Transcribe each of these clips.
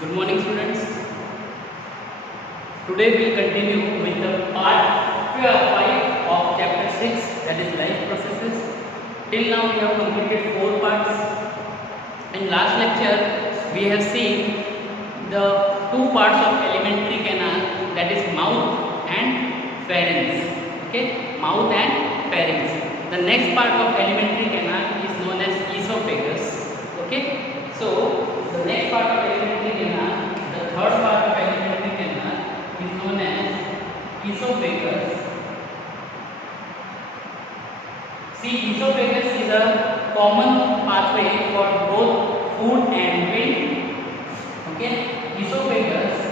Good morning, students. Today we'll continue with the part 5 of chapter 6, that is life processes. Till now we have completed 4 parts. In last lecture we have seen the 2 parts of alimentary canal, that is mouth and pharynx. Okay, mouth and pharynx. The next part of alimentary canal is known as esophagus. Okay, so the next part of alimentary canal, the third part of alimentary canal is known as esophagus. See, esophagus is a common pathway for both food and wind. Okay, esophagus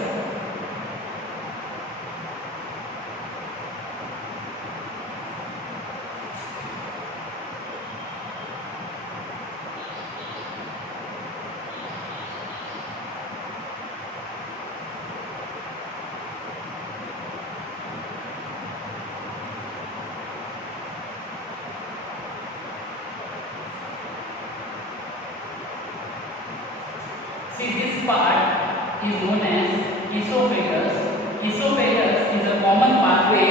See, this part is known as esophagus. Esophagus is a common pathway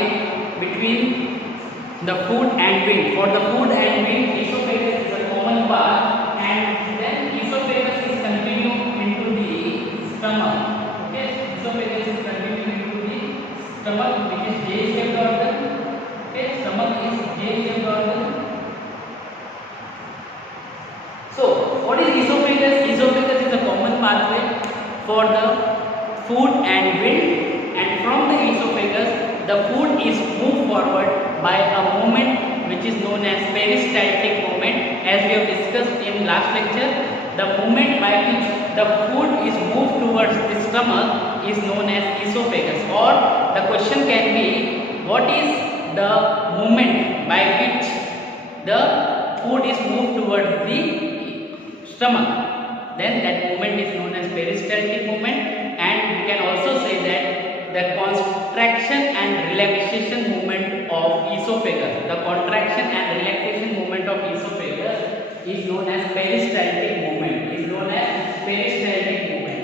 between the food and wind. For the food and wind, esophagus is a common path, and then esophagus is continued into the stomach. Okay, esophagus is continued into the stomach, which is J-shaped organ. Okay, stomach is J-shaped organ. So, what is esophagus? Esophagus is a common pathway for the food and wind, and from the esophagus, the food is moved forward by a movement which is known as peristaltic movement. As we have discussed in last lecture, the movement by which the food is moved towards the stomach is known as esophagus. Or the question can be, what is the movement by which the food is moved towards the stomach? Then that movement is known as peristaltic movement, and we can also say that the contraction and relaxation movement of esophagus, the contraction and relaxation movement of esophagus is known as peristaltic movement. Is known as peristaltic movement.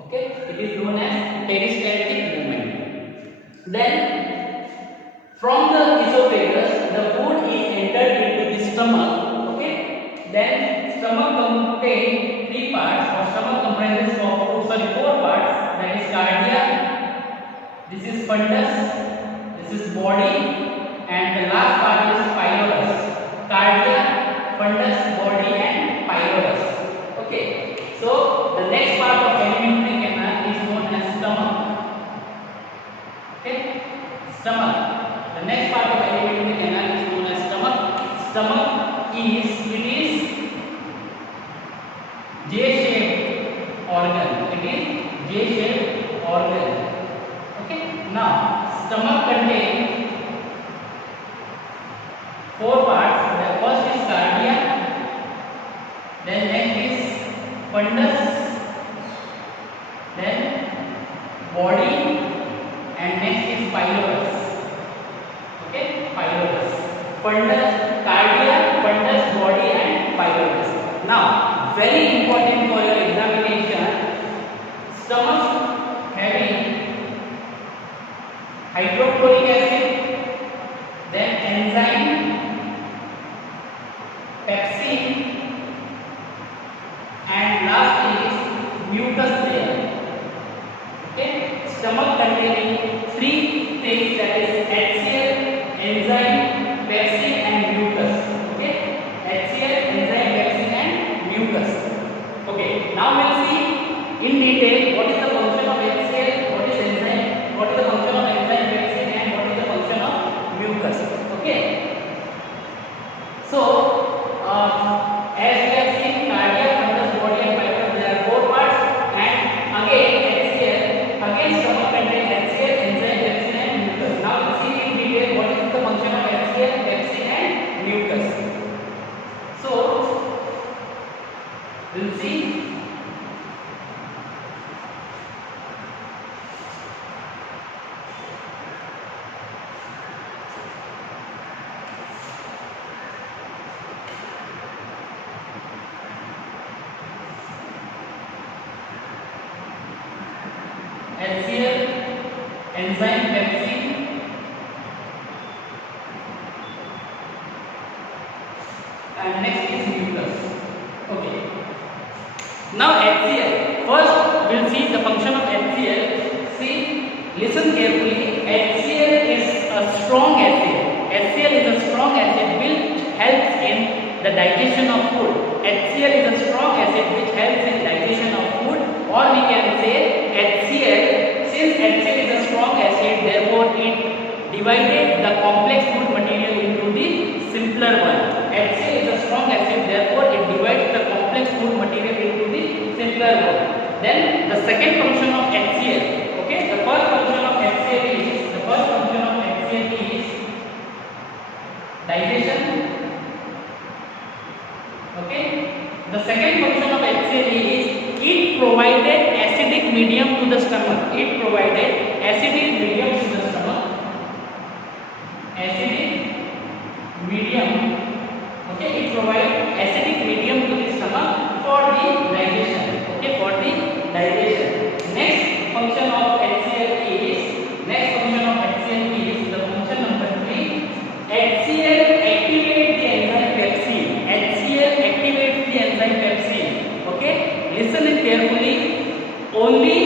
Okay, it is known as peristaltic movement. Then from the esophagus, the food is entered into the stomach. Okay, then stomach contains 3 parts, or stomach comprises of 4 parts, that is cardia, this is fundus, this is body, and the last part is pylorus. Cardia, fundus, body, and pylorus. Okay, so the next part of alimentary canal is known as stomach. Okay, stomach. The next part of alimentary canal is known as stomach. Stomach is J-shaped organ. It is J-shaped organ. Okay. Now, stomach contains 4 parts. The first is cardia. Then next is fundus. Then body. And next is pylorus. Okay, pylorus. Fundus, cardia, fundus, body, and pylorus. Now, very important for your examination, stomach having hydrochloric acid, then enzyme, pepsin, and last is mucus layer. Okay, stomach containing 3 things, that is HCl, enzyme, pepsin, and mucus. Okay, HCl, enzyme, pepsin, and mucus. Okay, now we'll see in detail what is the function of HCl, what is enzyme, what is the function of enzyme, pepsin, and what is the function of mucus. Okay, so as we have seen, cardia, fundus, body, and pylorus, there are 4 parts, and again stomach contains HCl, enzyme, pepsin, and mucus. Now see in detail what is the function of HCl, enzyme pepsin, and next is mucus. Okay. Now HCl. First we'll see the function of HCl. See, listen carefully. HCl is a strong acid. HCl is a strong acid which helps in the digestion of food. HCl is a strong acid which helps in digestion of food, or we can say HCl. Since HCl is a strong acid, therefore it divided the complex food material into the simpler one. HCl is a strong acid, therefore it divides the complex food material into the simpler one. Then the second function of HCl. Okay, the first function of HCl is digestion. Okay, the second function of HCl is it provided acidic medium to the stomach. It provided acidic medium to the stomach. Acidic medium. Okay, it provides acidic medium to the stomach for the digestion. Okay, for the digestion. Next function of HCl is the function number 3. HCl activates the enzyme pepsin. HCl activates the enzyme pepsin. Okay, listen it carefully. Only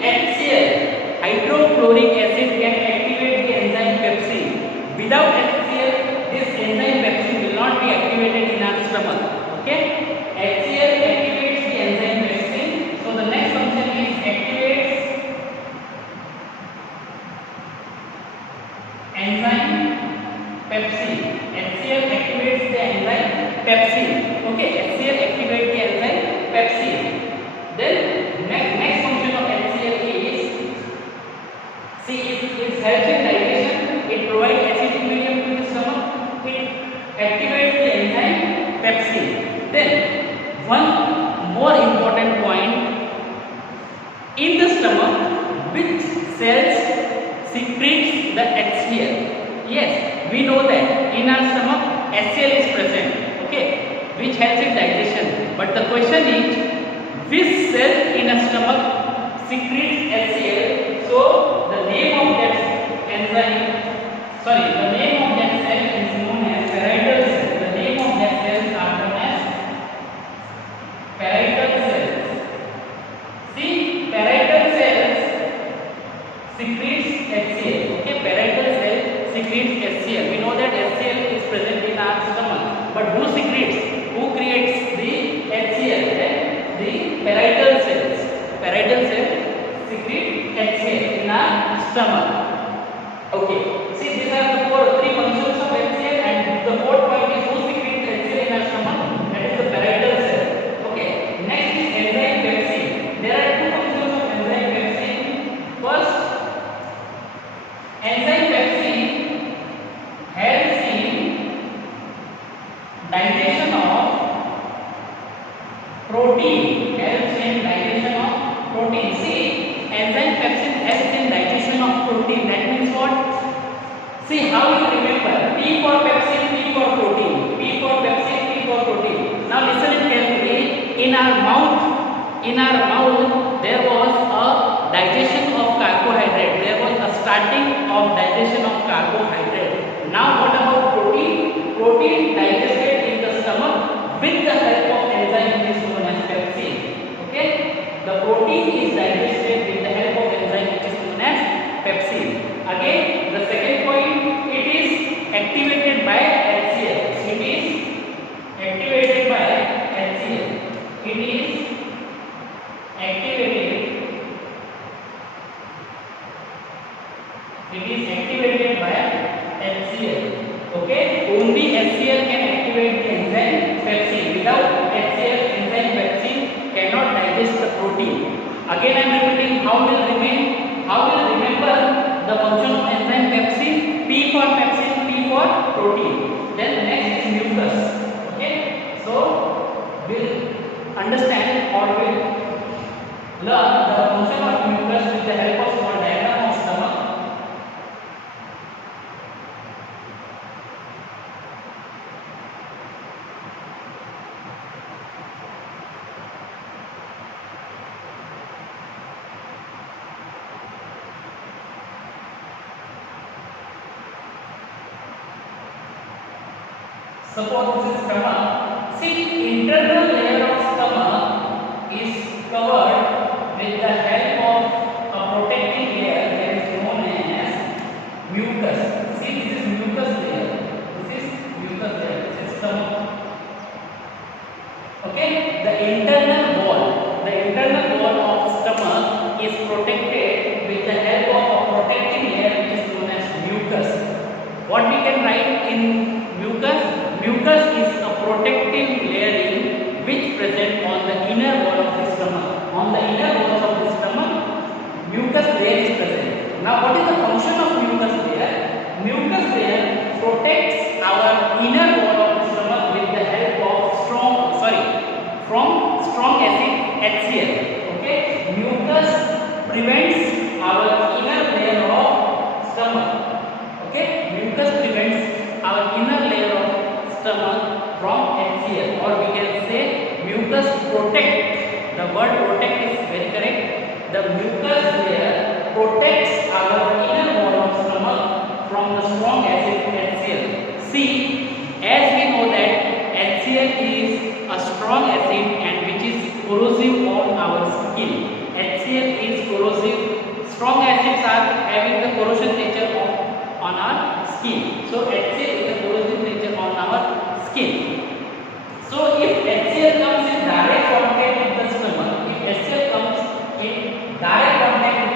HCl, hydrochloric acid, can activate the enzyme pepsin. Without HCl, this enzyme pepsin will not be activated in our stomach. Okay, HCl activates the enzyme pepsin. So the next function is activates enzyme pepsin. HCl activates the enzyme pepsin. Okay, HCl activates the enzyme pepsin. Then next function of HCl is, see, it helps in digestion. It provides acidic medium to the stomach. It activates the enzyme pepsin. Then one more important point: in the stomach, which cells secretes the HCl? Yes, we know that in our stomach HCl is present. Okay, which helps in digestion. But the question is, which cell in a stomach secretes HCl? So the name of that enzyme, the name of that cell is known as parietal cell. The name of that cells are known as parietal cells. See, parietal cells secretes HCl. Okay, parietal cell secretes HCl. We know that HCl is present in our stomach. But who secretes? Who creates the HCl? The parietal cells. Parietal cells secrete HCl in our stomach. Okay. See, these are the three functions of HCl, and the fourth point is who secretes HCl in our stomach? That is the parietal cell. Okay. Next is enzyme pepsin. There are two functions of enzyme pepsin. First, enzyme pepsin helps in digestion of protein. Helps in digestion of protein. See, enzyme pepsin helps in digestion of protein. That means what? See, how you remember? P for pepsin, P for protein. P for pepsin, P for protein. Now listen it carefully. In our mouth, there was a digestion of carbohydrate. There was a starting of digestion of carbohydrate. Now what about protein? Protein digested in the stomach with the help of enzyme which is known as pepsin. Okay, the protein is digested with the help of enzyme which is known as pepsin. Again, the second point, it is activated by HCl. It is activated by HCl. It is activated by HCl. Okay, only HCl can activate the enzyme pepsin. Without HCl, enzyme pepsin cannot digest the protein. Again, I am repeating how will remember the function of enzyme pepsin. P for pepsin, P for protein. Then next is mucus. Okay, so we'll understand or we'll learn the function of mucus with the help of small diagram of stomach. Suppose this is stomach. See, internal layer of stomach is covered with the help of a protecting layer that is known as mucus. See, this is mucus layer. This is mucus layer. This is stomach. Okay, the internal wall of stomach is protected with the help of a protecting layer which is known as mucus. What we can write in mucus? Mucus is a protective layering which present on the inner wall of the stomach. On the inner walls of the stomach, mucus layer is present. Now, what is the function of mucus layer? Mucus layer protects our inner wall of the stomach with the help of from strong acid HCl. Okay, mucus prevents our inner layer of stomach. Okay, mucus prevents our inner layer of stomach from HCl, or we can say mucus protect. The word protect is very correct. The mucus layer protects our inner wall of stomach from the strong acid HCl. See, as we know that HCl is a strong acid and which is corrosive on our skin. HCl is corrosive. Strong acids are having the corrosion nature on our skin. So HCl is a corrosive nature on our skin. So if HCl comes in direct contact with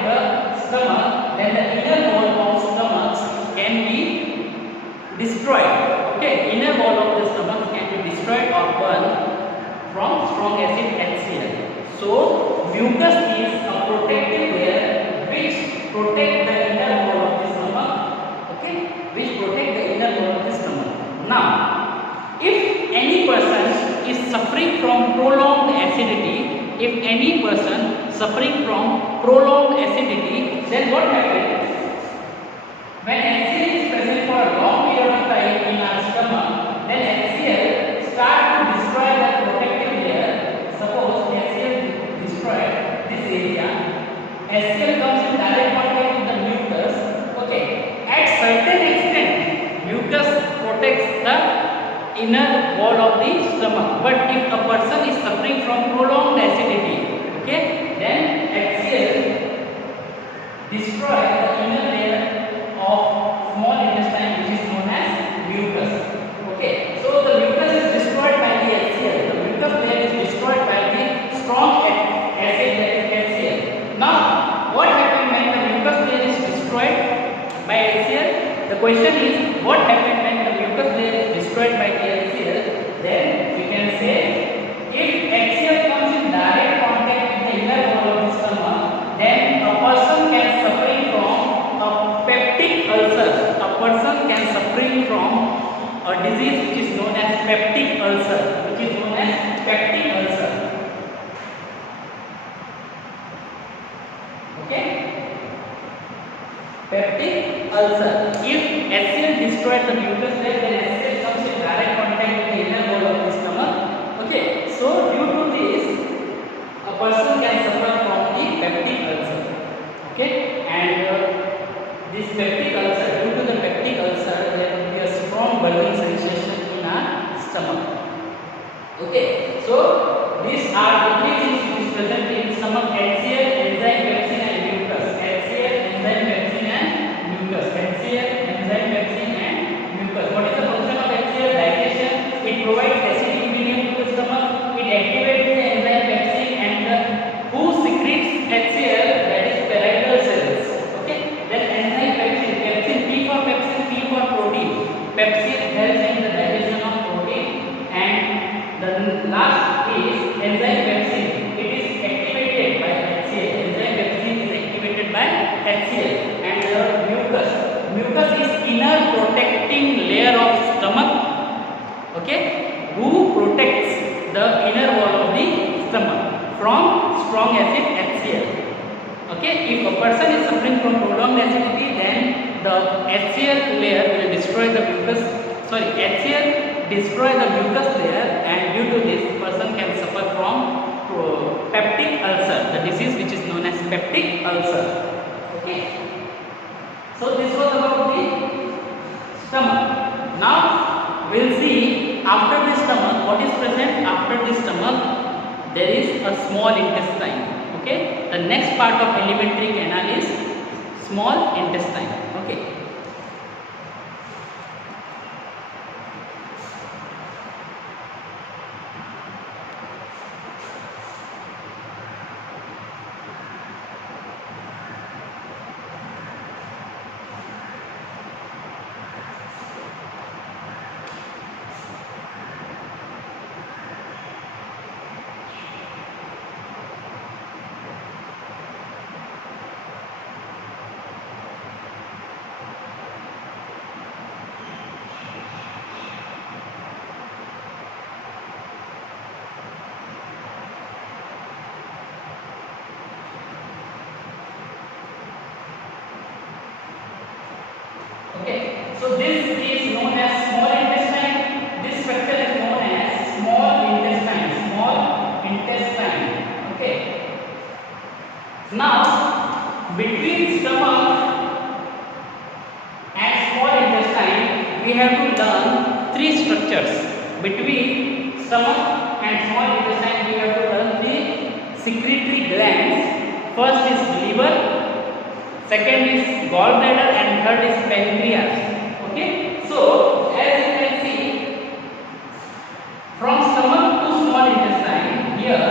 the stomach, then the inner wall of stomach can be destroyed. Okay, inner wall of the stomach can be destroyed or burned from strong acid HCl. So mucus is a protective layer which protect the inner wall of the stomach. Okay, which protect the inner wall of the stomach. Now, if any person is suffering from prolonged acidity, then what happens? When HCl is present for a long period of time in our stomach, then HCl start to destroy the protective layer. Suppose HCl destroyed this area, HCl comes in direct contact with the mucus. Okay, at certain extent, mucus protects the inner wall of the stomach. But if a person is suffering from prolonged acidity, okay, then HCl destroy the inner layer of small intestine which is known as mucus. Okay, so the mucus is destroyed by the HCl. The mucus layer is destroyed by the strong acid that is HCl. Now, what happens when the mucus layer is destroyed by HCl? The question is, what happens when the mucus layer is destroyed by the HCl? Then we can say, if HCl comes in direct contact with the inner wall of the stomach, then a person can suffering from a peptic ulcer. A person can suffering from a disease which is known as peptic ulcer. Okay, peptic ulcer. If HCl destroyed the mucus layer, then HCl comes in direct contact with the inner wall of the stomach. Okay, so due to this, a person can suffer from the peptic ulcer. Okay, and this peptic ulcer, due to the peptic ulcer, there will be a strong burning sensation in our stomach. Okay, so these are the three things which is present in stomach: HCl, enzyme, pepsin, and mucus. HCl, enzyme, pepsin, and mucus. HCl, enzyme, pepsin, and mucus. What is the function of HCl? Digestion. It provides acidic medium to the stomach. It activates the enzyme pepsin and who secretes HCl, that is parietal cells. Okay, then enzyme pepsin. P for pepsin, P for protein. Pepsin helps in the digestion of protein, and the last is enzyme pepsin. It is activated by HCl. Enzyme pepsin is activated by HCl. And mucus. Mucus is inner protecting layer of stomach. Okay, who protects the inner wall of the stomach from strong acid HCl. Okay, if a person is suffering from prolonged acidity, then the HCl layer will destroy the mucus. HCl destroy the mucus layer, and due to this, person can suffer from peptic ulcer, the disease which is known as peptic ulcer. Okay, so this was about the stomach. Now we'll see what is present after the stomach? There is a small intestine. Okay, the next part of alimentary canal is small intestine. Okay. Okay, so this is known as small intestine. This structure is known as small intestine. Small intestine. Okay. Now, between stomach and small intestine, we have to learn three structures. Between stomach and small intestine, we have to learn the secretory glands. First is liver, second is gallbladder, and third is pancreas. Okay, so as you can see, from stomach to small intestine, here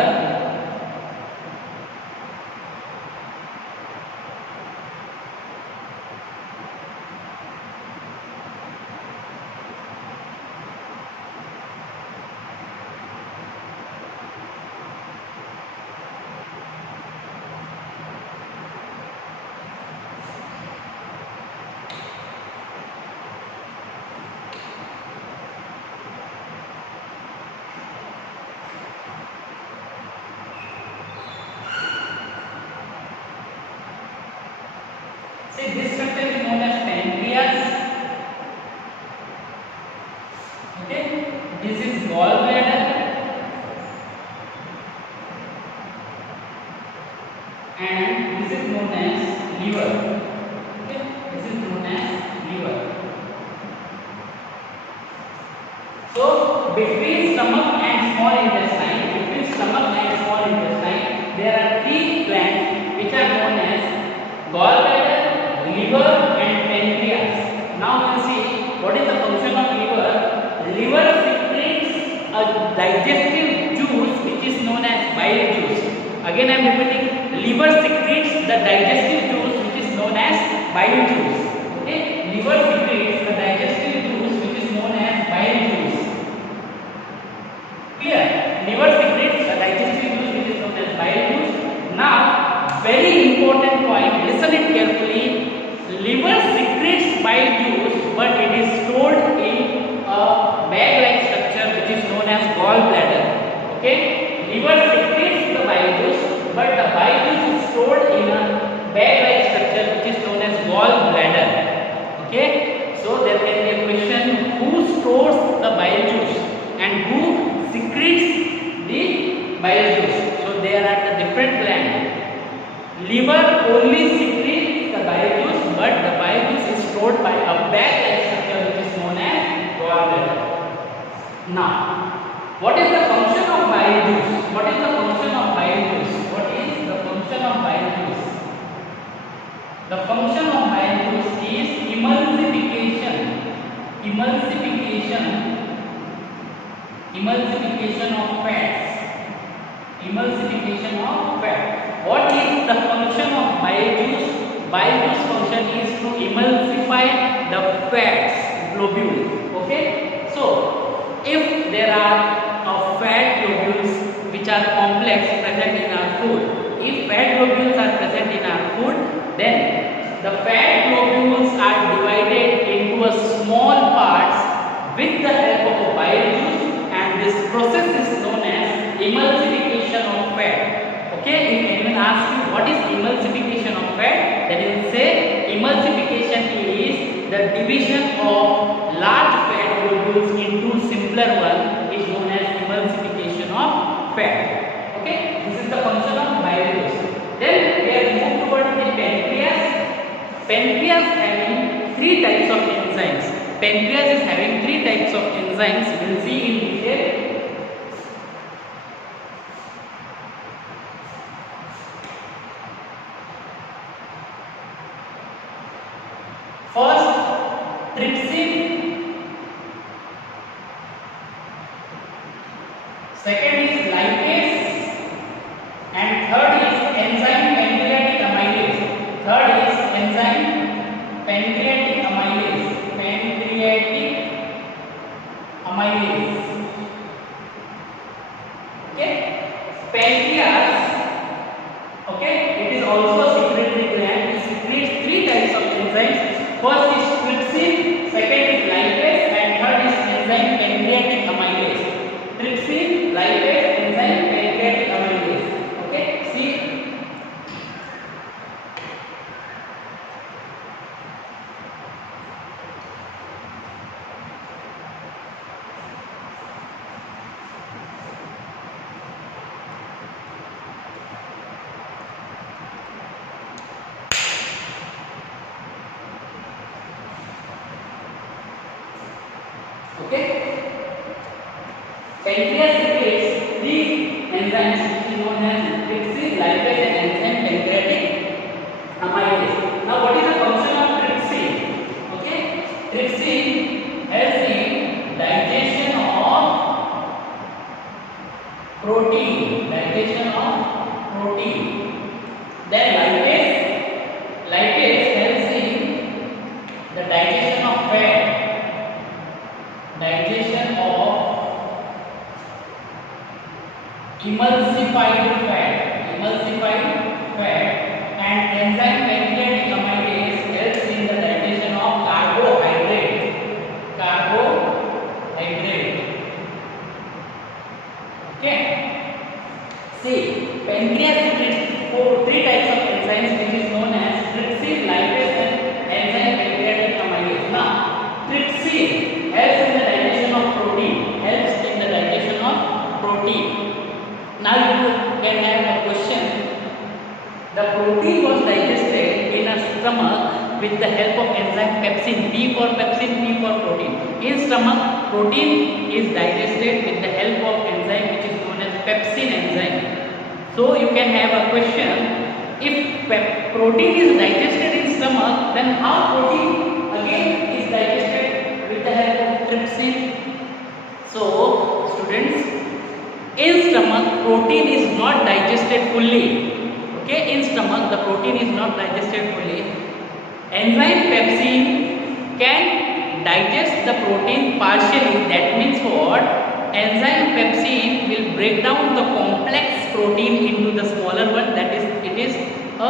see, this structure is known as pancreas. Okay, this is gallbladder, and this is known as liver. Okay, this is known as liver. So between stomach and small intestine, there are three glands which are known as gallbladder, liver, and pancreas. Now we will see what is the function of liver. Liver secretes a digestive juice which is known as bile juice. Again I am repeating, liver secretes the digestive juice which is known as bile juice. Okay, liver secretes the digestive juice which is known as bile juice. Clear? Liver secretes the digestive juice which is known as bile juice. Now, very important point, listen it carefully. Liver secretes bile juice, but it is stored in a bag-like structure which is known as gallbladder. Okay, liver secretes the bile juice, but the bile juice is stored in a bag-like structure which is known as gallbladder. Okay, so there can be a question: who stores the bile juice and who secretes the bile juice? So there are the different glands. Liver only secretes the bile juice, but the bile juice is stored by a bag-like structure which is known as gallbladder. Now, what is the function of bile juice? What is the function of bile juice? What is the function of bile juice? The function of bile juice is emulsification. Emulsification of fats. Emulsification of fat. What is the function of bile juice? Bile juice function is to emulsify the fats globule. Okay, so if there are fat globules which are complex present in our food, if fat globules are present in our food, then the fat globules are divided into a small parts with the help of a bile juice, and this process is known as emulsification of fat. Okay, if anyone asks you what is emulsification of fat, then you will say emulsification is the division of large fat globules into simpler one is known as emulsification of fat. Okay, this is the function of bile juice. Then we have moved towards the pancreas. Pancreas having three types of enzymes. Pancreas is having three types of enzymes. We will see in detail. First, trypsin. Second is lipase, and third is enzyme pancreatic amylase. Third is enzyme pancreatic amylase. Pancreatic amylase. Okay, pancreas. Okay, it is also a secretory gland. It secretes three types of enzymes. First is trypsin, second is lipase, and third is enzyme pancreatic amylase. Trypsin, lipase, enzyme pancreatic amylase. Okay, see. Okay, pancreas secretes three enzymes which is known as trypsin, lipase, and enzyme pancreatic amylase. Now, what is the function of trypsin? Okay, trypsin helps in digestion of protein. Digestion of protein. Then lipase helps in the digestion of fat. Digestion of emulsified fat, and enzyme pancreatic amylase helps in the digestion of carbohydrate. Okay, see, pancreas secretes three types of enzymes which is known as trypsin, lipase, and enzyme pancreatic amylase. Now, trypsin helps in the digestion of protein. Now you can have a question. The protein was digested in a stomach with the help of enzyme pepsin. P for pepsin, P for protein. In stomach, protein is digested with the help of enzyme which is known as pepsin enzyme. So you can have a question. If protein is digested in stomach, then how protein again is digested with the help of trypsin? So students, in stomach protein is not digested fully. Okay, in stomach the protein is not digested fully. Enzyme pepsin can digest the protein partially. That means what? Enzyme pepsin will break down the complex protein into the smaller one. That is, it is a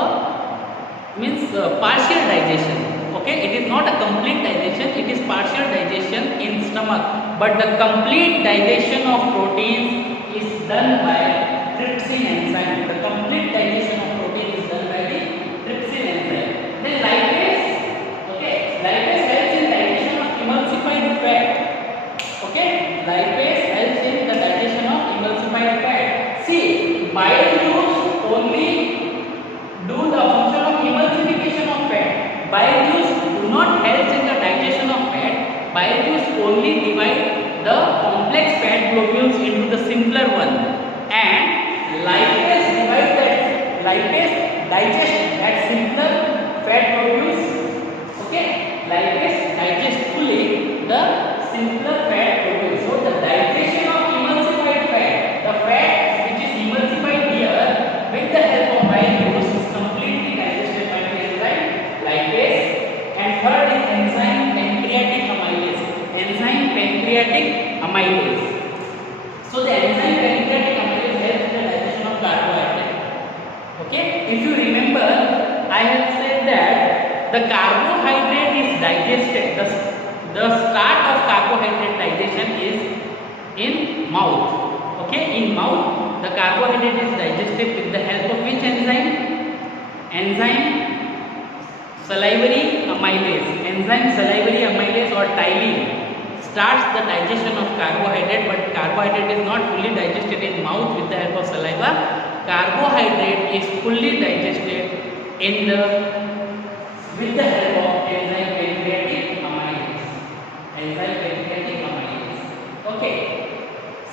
partial digestion. Okay, it is not a complete digestion, it is partial digestion in stomach, but the complete digestion of proteins is done by trypsin enzyme. The complete digestion of protein is done by the trypsin enzyme. Then lipase. Okay, lipase helps in digestion of emulsified fat. Okay, lipase helps in the digestion of emulsified fat. See, bile juice only do the function of emulsification of fat. Bile juice do not help in the digestion of fat. Bile juice only divide the complex fat globules into the simpler one, and lipase digest that simpler fat globules. Okay, lipase digest fully the simpler fat globules. So the digestion of emulsified fat, the fat which is emulsified here with the help of bile juice, is completely digested by the enzyme lipase. And third is enzyme pancreatic amylase. So the enzyme pancreatic amylase helps in the digestion of carbohydrate. Okay, if you remember, I have said that the carbohydrate is digested. The start of carbohydrate digestion is in mouth. Okay, in mouth the carbohydrate is digested with the help of which enzyme? Enzyme salivary amylase. Enzyme salivary amylase or ptyalin starts the digestion of carbohydrate, but carbohydrate is not fully digested in mouth with the help of saliva. Carbohydrate is fully digested with the help of enzyme pancreatic amylase. Okay,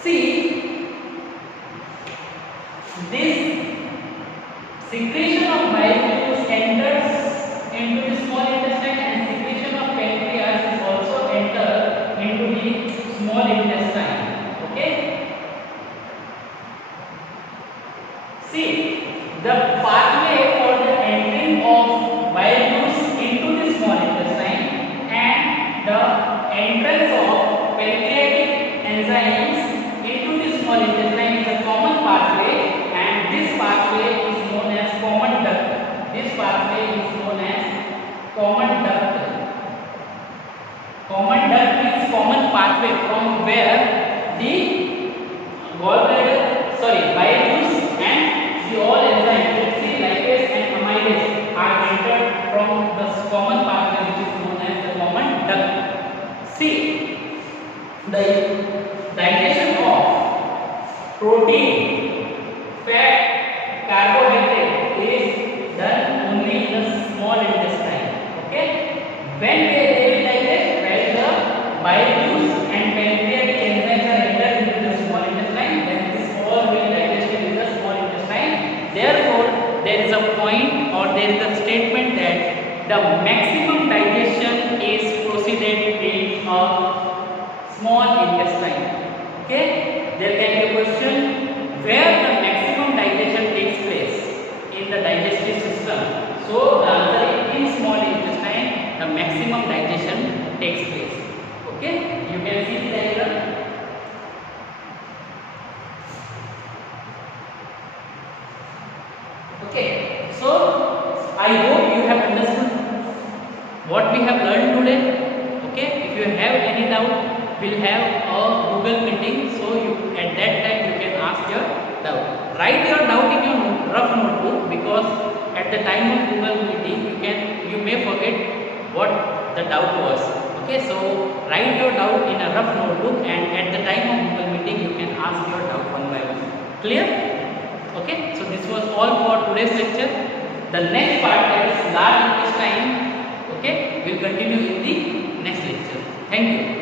see, this secretion of bile juice enters into the small intestine, and secretion pathway from where the gallbladder, bile juice and the all enzymes, let's say lipase and amylase, are entered from the common pathway which is known as the common duct. See, the digestion of protein, fat, carbohydrate is done only in the small intestine. Okay, when they will digest, when the bile juice and pancreatic enzymes are entered into the small intestine, then this all will digested in the small intestine. Therefore, there is a point or there is a statement that the maximum digestion is proceeded in a small intestine. Okay, there can be a question where the maximum digestion takes place in the digestive system. So the answer is in small intestine the maximum digestion takes place. Okay, you can see the diagram. Okay, so I hope you have understood what we have learned today. Okay, if you have any doubt, we'll have a Google meeting, so you at that time you can ask your doubt. Write your doubt in your rough notebook, because at the time of Google meeting you may forget what the doubt was. Okay, so write your doubt in a rough notebook, and at the time of Google meeting you can ask your doubt one by one. Clear? Okay, so this was all for today's lecture. The next part, that is large intestine, okay, will continue in the next lecture. Thank you.